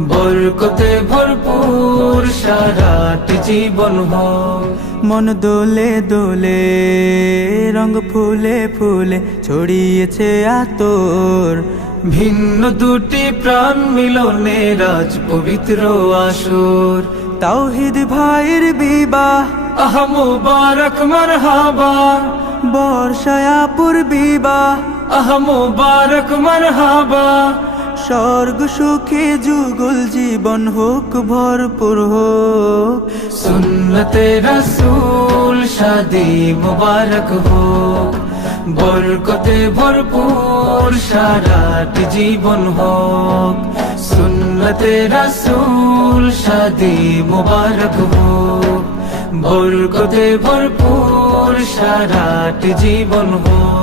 বরকতে ভরপুর সারাটি জীবন হোক। মন দোলে দোলে, রঙ ফুলে ফুলে ছড়িয়েছে আতর। ভিন্ন দুটি প্রাণ মিলনে রাজ পবিত্র আসর। তাওহীদ ভাইয়ের বিবাহ, আহা মুবারক মারহাবা, বর্ষায়াপুর বিবাহ, আহা মুবারক মারহাবা। স্বর্গ সুখে যুগল জীবন হোক ভরপুর হোক। সুন্নতে রাসূল শাদি মুবারক হোক। বরকতে ভরপুর সারাটি জীবন হোক। সুন্নতে রাসূল শাদি মুবারক হোক। বরকতে ভরপুর সারাটি জীবন হোক।